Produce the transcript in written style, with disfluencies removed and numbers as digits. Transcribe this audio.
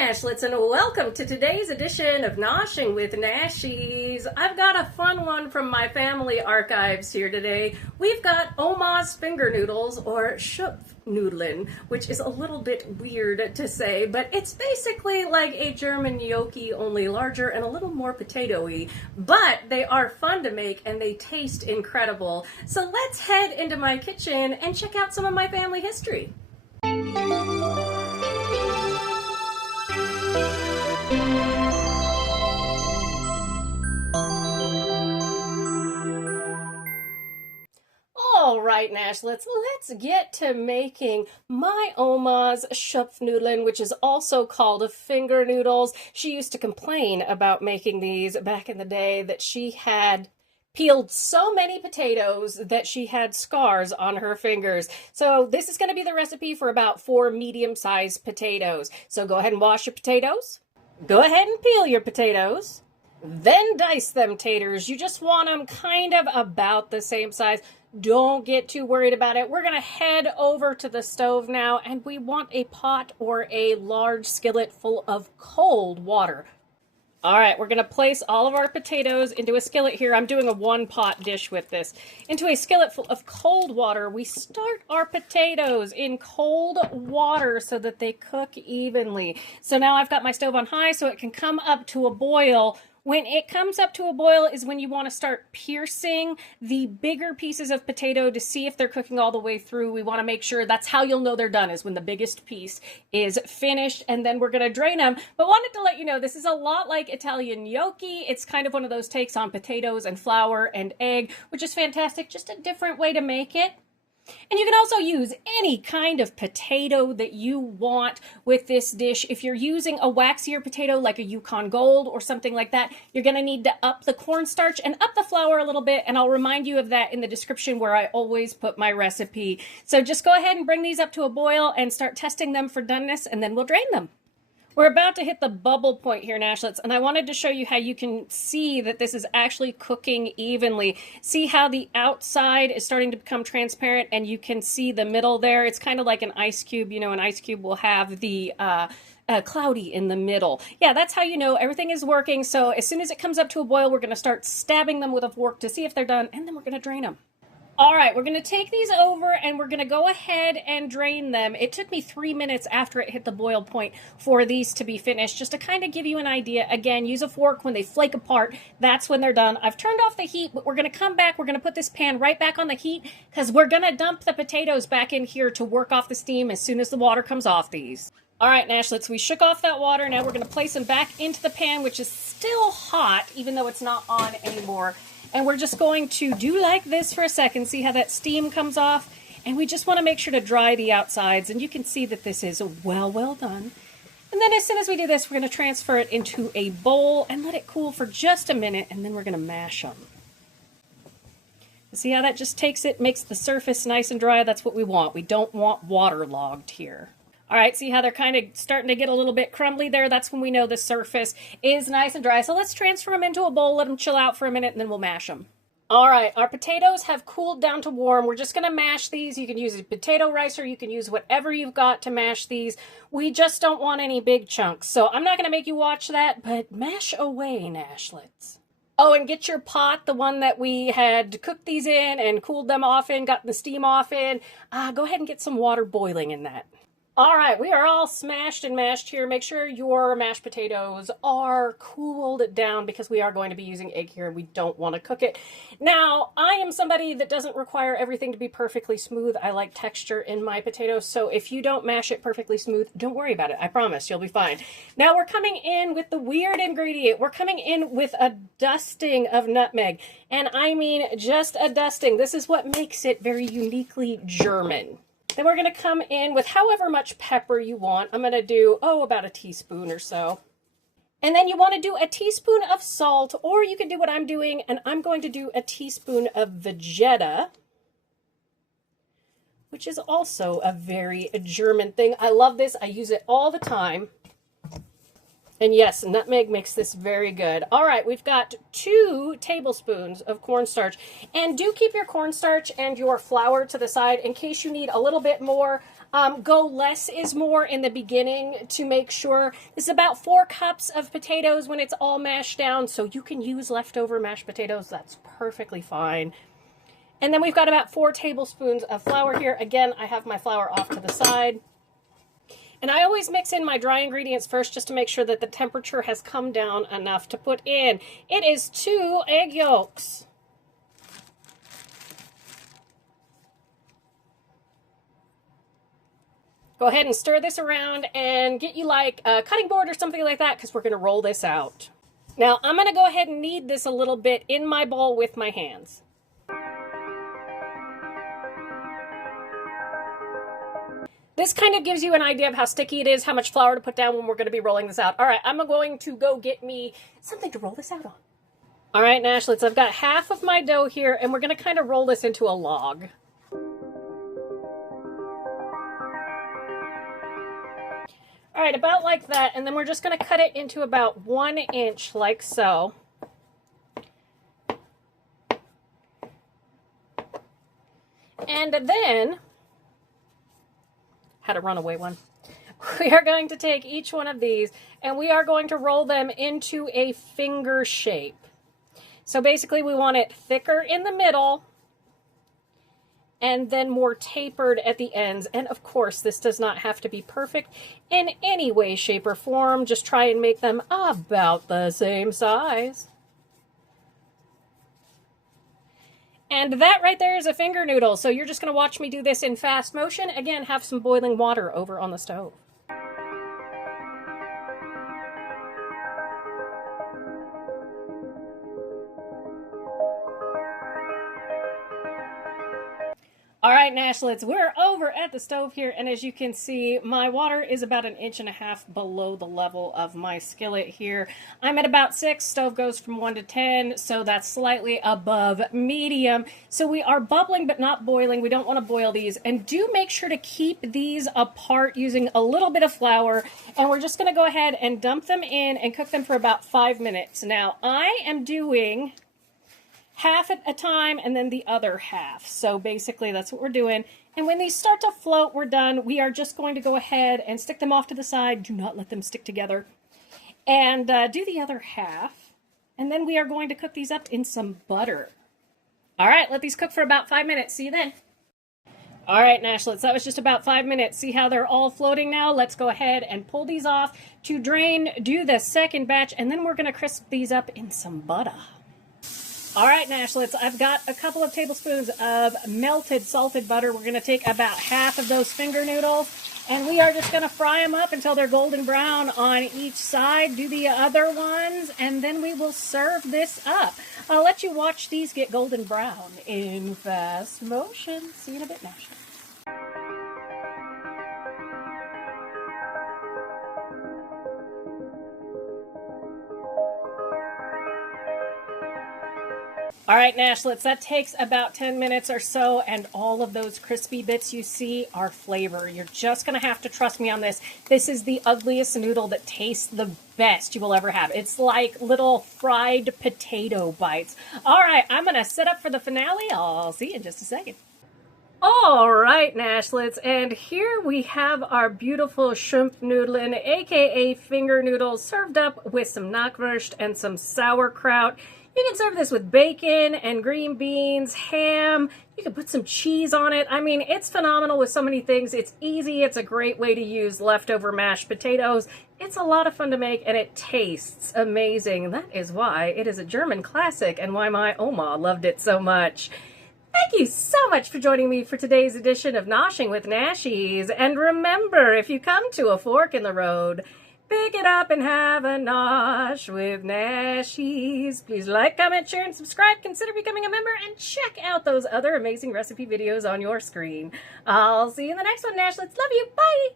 Nashlets, and welcome to today's edition of Noshing with Nashies. I've got a fun one from my family archives here today. We've got Oma's finger noodles, or Schupfnudeln, which is a little bit weird to say, but it's basically like a German gnocchi, only larger and a little more potato-y. But they are fun to make and they taste incredible. So let's head into my kitchen and check out some of my family history. All right, Nashlets, let's get to making my Oma's Schupfnudeln, which is also called finger noodles. She used to complain about making these back in the day that she had peeled so many potatoes that she had scars on her fingers. So this is going to be the recipe for about 4 medium-sized potatoes. So go ahead and wash your potatoes. Go ahead and peel your potatoes. Then dice them, taters. You just want them kind of about the same size. Don't get too worried about it. We're going to head over to the stove now, and we want a pot or a large skillet full of cold water. All right, we're going to place all of our potatoes into a skillet here. I'm doing a 1-pot dish with this. Into a skillet full of cold water, we start our potatoes in cold water so that they cook evenly. So now I've got my stove on high so it can come up to a boil. When it comes up to a boil is when you want to start piercing the bigger pieces of potato to see if they're cooking all the way through. We want to make sure that's how you'll know they're done, is when the biggest piece is finished, and then we're going to drain them. But wanted to let you know this is a lot like Italian gnocchi. It's kind of one of those takes on potatoes and flour and egg, which is fantastic. Just a different way to make it. And you can also use any kind of potato that you want with this dish. If you're using a waxier potato like a Yukon Gold or something like that, you're going to need to up the cornstarch and up the flour a little bit, and I'll remind you of that in the description where I always put my recipe. So just go ahead and bring these up to a boil and start testing them for doneness, and then we'll drain them. We're about to hit the bubble point here, Nashlets, and I wanted to show you how you can see that this is actually cooking evenly. See how the outside is starting to become transparent, and you can see the middle there. It's kind of like an ice cube. You know, an ice cube will have the cloudy in the middle. Yeah, that's how you know everything is working. So as soon as it comes up to a boil, we're going to start stabbing them with a fork to see if they're done, and then we're going to drain them. All right, we're going to take these over and we're going to go ahead and drain them. It took me 3 minutes after it hit the boil point for these to be finished, just to kind of give you an idea. Again, use a fork when they flake apart. That's when they're done. I've turned off the heat, but we're going to come back. We're going to put this pan right back on the heat because we're going to dump the potatoes back in here to work off the steam as soon as the water comes off these. All right, Nashlets, we shook off that water. Now we're going to place them back into the pan, which is still hot, even though it's not on anymore. And we're just going to do like this for a second, see how that steam comes off. And we just want to make sure to dry the outsides. And you can see that this is well done. And then as soon as we do this, we're going to transfer it into a bowl and let it cool for just a minute. And then we're going to mash them. See how that just takes it, makes the surface nice and dry? That's what we want. We don't want waterlogged here. All right, see how they're kind of starting to get a little bit crumbly there? That's when we know the surface is nice and dry. So let's transfer them into a bowl, let them chill out for a minute, and then we'll mash them. All right, our potatoes have cooled down to warm. We're just going to mash these. You can use a potato ricer. You can use whatever you've got to mash these. We just don't want any big chunks. So I'm not going to make you watch that, but mash away, Nashlets. Oh, and get your pot, the one that we had cooked these in and cooled them off in, got the steam off in. Go ahead and get some water boiling in that. All right, we are all smashed and mashed here. Make sure your mashed potatoes are cooled down because we are going to be using egg here and we don't want to cook it. Now, I am somebody that doesn't require everything to be perfectly smooth. I like texture in my potatoes, so if you don't mash it perfectly smooth, don't worry about it. I promise you'll be fine. Now, we're coming in with the weird ingredient. We're coming in with a dusting of nutmeg, and I mean just a dusting. This is what makes it very uniquely German. Then we're going to come in with however much pepper you want. I'm going to do, about a teaspoon or so. And then you want to do a teaspoon of salt, or you can do what I'm doing, and I'm going to do a teaspoon of Vegeta, which is also a very German thing. I love this. I use it all the time. And yes, nutmeg makes this very good. All right, we've got 2 tablespoons of cornstarch. And do keep your cornstarch and your flour to the side in case you need a little bit more. Go less is more in the beginning to make sure. This is about 4 cups of potatoes when it's all mashed down, so you can use leftover mashed potatoes. That's perfectly fine. And then we've got about 4 tablespoons of flour here. Again, I have my flour off to the side. And I always mix in my dry ingredients first just to make sure that the temperature has come down enough to put in. It is 2 egg yolks. Go ahead and stir this around and get you like a cutting board or something like that because we're going to roll this out. Now, I'm going to go ahead and knead this a little bit in my bowl with my hands. This kind of gives you an idea of how sticky it is, how much flour to put down when we're going to be rolling this out. All right, I'm going to go get me something to roll this out on. All right, Nashlets, I've got half of my dough here, and we're going to kind of roll this into a log. All right, about like that, and then we're just going to cut it into about 1 inch, like so. And then, had a runaway one. We are going to take each one of these, and we are going to roll them into a finger shape. So basically, we want it thicker in the middle, and then more tapered at the ends. And of course, this does not have to be perfect in any way, shape, or form. Just try and make them about the same size. And that right there is a finger noodle. So you're just going to watch me do this in fast motion. Again, have some boiling water over on the stove. All right, Nashlets, we're over at the stove here, and as you can see, my water is about 1.5 inches below the level of my skillet here. I'm at about 6. Stove goes from 1 to 10, so that's slightly above medium. So we are bubbling but not boiling. We don't want to boil these, and do make sure to keep these apart using a little bit of flour, and we're just going to go ahead and dump them in and cook them for about 5 minutes. Now, I am doing half at a time and then the other half. So basically that's what we're doing. And when these start to float, we're done. We are just going to go ahead and stick them off to the side. Do not let them stick together. And do the other half. And then we are going to cook these up in some butter. All right, let these cook for about 5 minutes. See you then. All right, Nashlets, that was just about 5 minutes. See how they're all floating now? Let's go ahead and pull these off to drain, do the second batch, and then we're going to crisp these up in some butter. All right, Nashlets, I've got a couple of tablespoons of melted salted butter. We're going to take about half of those finger noodles, and we are just going to fry them up until they're golden brown on each side. Do the other ones, and then we will serve this up. I'll let you watch these get golden brown in fast motion. See you in a bit, Nashlets. All right, Nashlets, that takes about 10 minutes or so, and all of those crispy bits you see are flavor. You're just going to have to trust me on this. This is the ugliest noodle that tastes the best you will ever have. It's like little fried potato bites. All right, I'm going to set up for the finale. I'll see you in just a second. All right, Nashlets, and here we have our beautiful Schupfnudeln, aka finger noodles, served up with some knackwurst and some sauerkraut. You can serve this with bacon and green beans, ham. You can put some cheese on it. I mean, it's phenomenal with so many things. It's easy. It's a great way to use leftover mashed potatoes. It's a lot of fun to make, and it tastes amazing. That is why it is a German classic and why my Oma loved it so much. Thank you so much for joining me for today's edition of Noshing with Nashies. And remember, if you come to a fork in the road, pick it up and have a nosh with Nashies. Please like, comment, share, and subscribe. Consider becoming a member and check out those other amazing recipe videos on your screen. I'll see you in the next one, Nashlets. Love you. Bye.